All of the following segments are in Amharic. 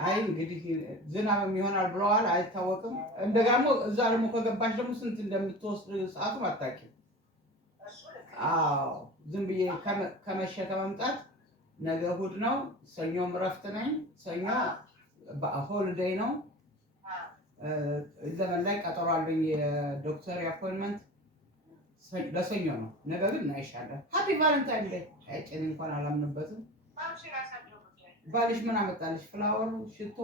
አይ እንግዲህ ዝናብም ይሆናል ብለዋል፣ አይታወቅም። እንደጋሞ እዛ ደግሞ ከገባሽ ደግሞ ስንት እንደምትወስድ ሰዓቱን አታውቂም። አዎ ዝም ብዬ ከመሸ ከመምጣት ነገ እሑድ ነው፣ ሰኞም እረፍት ነኝ። ሰኞ ሆሊዴይ ነው። ዘመን ላይ ቀጠሮ አለኝ የዶክተር አፖይንትመንት ለሰኞ ነው። ነገ ግን እናይሻለን። ሃፒ ቫለንታይን ዴይ። አይጨን እንኳን አላምንበትም። ባልሽ ምን አመጣልሽ? ፍላወር፣ ሽቶ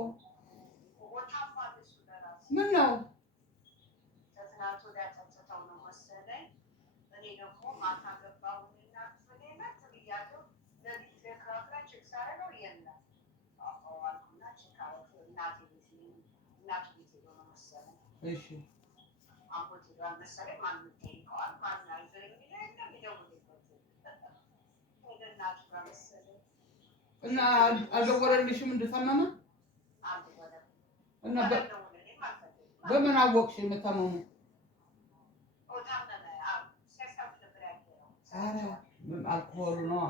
ምን ነው? እሺ እና አልደወለልሽም እንደታመመ? እና በምን አወቅሽ የምታመሙ? ኧረ አልኮሆሉ ነው።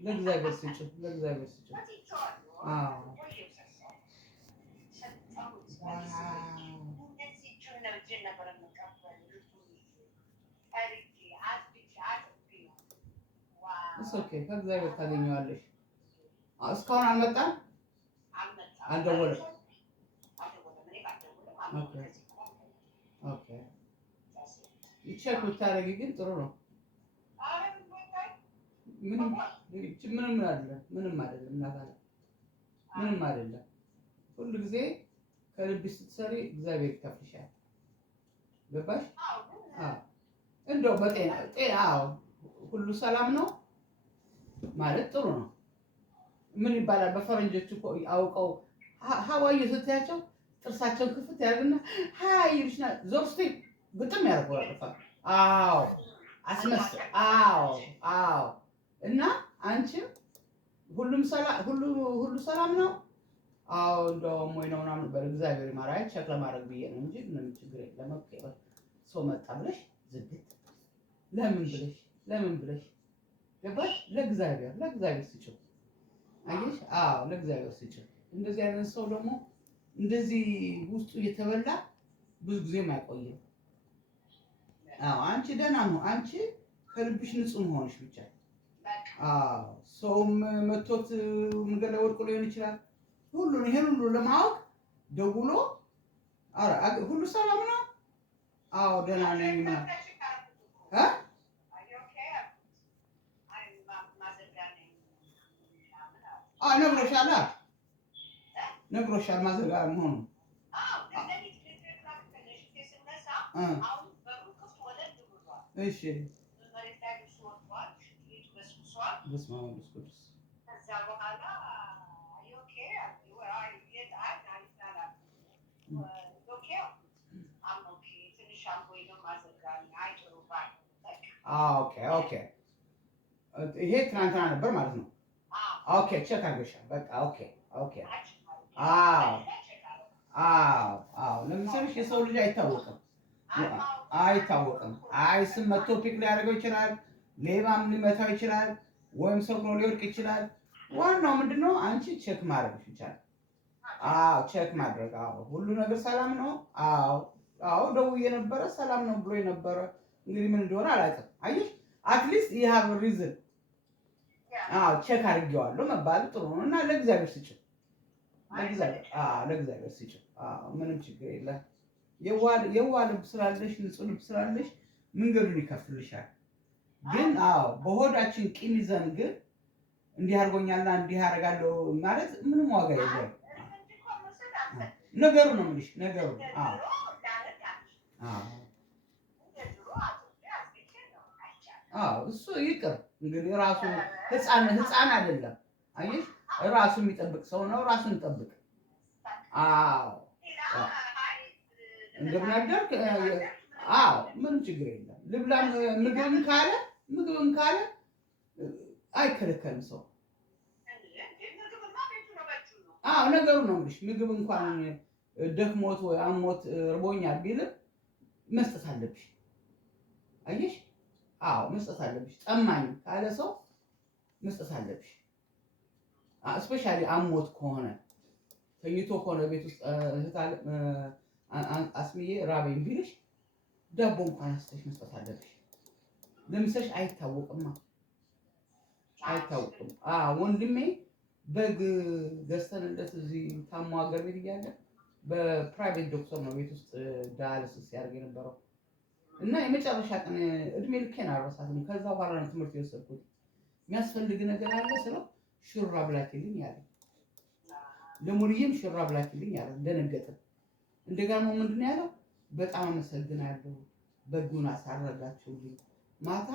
ለእግዚአብሔር ስጭው፣ ለእግዚአብሔር ስጭው። አዎ ኦኬ፣ ከእግዚአብሔር ታገኘዋለሽ። እስካሁን አልመጣም፣ አልደወለም። ኦኬ ኦኬ፣ ቼክ ብታደርጊ ግን ጥሩ ነው። ምንም አይደለም፣ ምንም አይደለም፣ እናታለ ምንም አይደለም። ሁሉ ጊዜ ከልብሽ ስትሰሪ እግዚአብሔር ይከፍልሻል። ገባሽ? አዎ እንደው በጤና ሁሉ ሰላም ነው ማለት ጥሩ ነው። ምን ይባላል በፈረንጆች እኮ አውቀው ሀዋይ ስትያቸው ጥርሳቸውን ክፍት ያደርግና ሀይ ይልሽና ዞር ስትይ ግጥም ያደርገዋል። አዎ አስመስል። አዎ እና አንቺም ሁሉ ሰላም ነው? አዎ እንደውም ወይ ነው ምናምን በእግዚአብሔር ማራይ ቸክ ለማድረግ ብዬ ነው እንጂ ምንም ችግር የለም። ኦኬ ሰው መጣ ብለሽ ዝግት ለምን ብለሽ ገባሽ? ለእግዚአብሔር ስጭው። አየሽ? አዎ ለእግዚአብሔር ስጭው። እንደዚህ አይነት ሰው ደግሞ እንደዚህ ውስጡ እየተበላ ብዙ ጊዜም አይቆይም። አዎ አንቺ ደህና ነው። አንቺ ከልብሽ ንጹህ መሆንሽ ብቻ። አዎ ሰውም መቶት መንገድ ላይ ወድቆ ሊሆን ይችላል። ይሄን ሁሉ ለማወቅ ደውሎ ሁሉ ሰላም ነው? አዎ ደህና ነኝ ነግሮሻል ማዘጋ መሆኑ። እሺ በስመ አብ ወወልድ ወመንፈስ ቅዱስ። ኦኬ ይሄ ትናንትና ነበር ማለት ነው። ኦኬ ቼክ አድርገሻል። በቃ ኦኬ አዎ ለምሳሌ የሰው ልጅ አይታወቅም። ስም መጥቶ ፒክ ሊያደርገው ይችላል። ሌባም ሊመታው ይችላል። ወይም ሰው ሊወድቅ ይችላል። ዋናው ምንድነው? አንቺ ቼክ ማድረግ ይቻላል። ቼክ ማድረግ። ሁሉ ነገር ሰላም ነው? ደውዬ ነበረ ሰላም ነው ብሎ የነበረ እንግዲህ ምን እንደሆነ አላውቅም። አየሽ አትሊስት you have a reason። ቼክ አድርጌዋለሁ መባል ጥሩ ነው። እና ለእግዚአብሔር ስጭው፣ ለእግዚአብሔር ስጭው። ምንም ችግር የለም። የዋህ ልብ ስላለሽ፣ ንጹህ ልብ ስላለሽ መንገዱን ይከፍልሻል። ግን በሆዳችን ቂም ይዘን ግን እንዲህ አድርጎኛልና እንዲህ አደርጋለሁ ማለት ምንም ዋጋ የለውም። ነገሩ ነው የምልሽ፣ ነገሩ እሱ ይቅር እንግዲህ ራሱ ህፃን አይደለም። አየሽ ራሱ የሚጠብቅ ሰው ነው። ራሱን ይጠብቅ። እንደምናደርግ ምንም ችግር የለም። ልብላም ምግብም ካለ አይከለከልም ሰው። ነገሩ ነው የምልሽ። ምግብ እንኳን ደክሞት ወይ አሞት ርቦኛል ቢልም መስጠት አለብሽ። አየሽ? አዎ መስጠት አለብሽ። ጠማኝ ካለ ሰው መስጠት አለብሽ። እስፔሻሊ አሞት ከሆነ ተኝቶ ከሆነ ቤት ውስጥ አስሚዬ ራበኝ ቢልሽ ዳቦ እንኳን አስተሽ መስጠት አለብሽ። ለምሰሽ አይታወቅማ አይታወቅም። ወንድሜ በግ ገዝተንለት እዚህ ታሞ ሀገር ቤት እያለ በፕራይቬት ዶክተር ነው ቤት ውስጥ ዳያሊሲስ ሲያደርግ የነበረው እና የመጨረሻ ቀን እድሜ ልኬን አልረሳትም። ከዛ በኋላ ነው ትምህርት የወሰድኩት። የሚያስፈልግ ነገር አለ ስለው ሹራብ ላኪልኝ ያለ ለሙሉዬም ሹራብ ላኪልኝ ያለ ደነገጠ። እንደገና ምንድን ነው ያለው? በጣም አመሰግናለሁ በጉን አሳረጋችሁልኝ። ማታ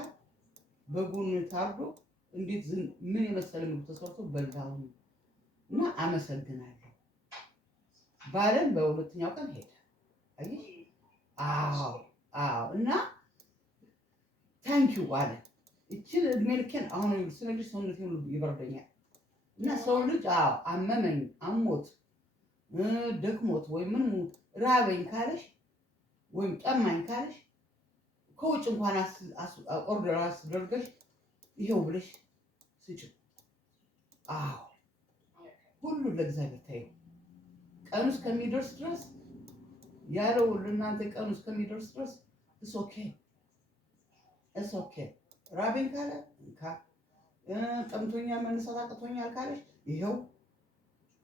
በጉን ታርዶ እንዴት ምን የመሰለ ምግብ ተሰርቶ በላሁ እና አመሰግናለሁ ባለን በሁለተኛው ቀን ሄደ። አየሽ? እና ታንኪዩ አለ። እችን እድሜ ልኬን አሁን ስነግርሽ ሰውነቴ ሁሉ ይበርደኛል። እና ሰው ልጅ አመመኝ፣ አሞት፣ ደክሞት ወይ ምን ራበኝ ካለሽ ወይም ጠማኝ ካለሽ ከውጭ እንኳን ኦርደር አስደርገሽ ይሄው ብለሽ ስጭው። ሁሉ ለእግዚአብሔር ታዩ። ቀኑ እስከሚደርስ ድረስ ያለው ለእናንተ ቀኑ እስከሚደርስ ድረስ እስ ኦኬ ራቤን ካለ እንካ፣ ጠምቶኛል መነሳት አቅቶኛል ካለሽ ይኸው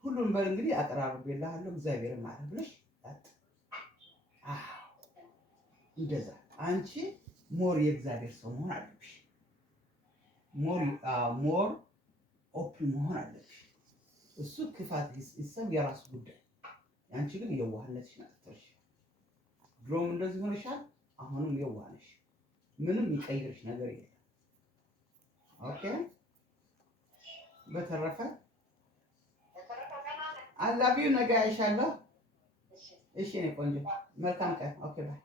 ሁሉን በል እንግዲህ አቀራርቤልሃለሁ እግዚአብሔር ማለት ብለሽ እንደዛ አንቺ ሞር የእግዚአብሔር ሰው መሆን አለብሽ። ሞር ኦፕን መሆን አለብሽ። እሱ ክፋት ይሰብ የራሱ ጉዳይ። አንቺ ግን የዋህነትሽን አጥተሽ ድሮም እንደዚህ ሆነሻል። አሁንም የዋህ ነሽ። ምንም የሚቀይርሽ ነገር የለም። ኦኬ። በተረፈ አላቢው ነገ አይሻለሁ። እሺ እኔ ቆንጆ መልካም ቀን። ኦኬ ባይ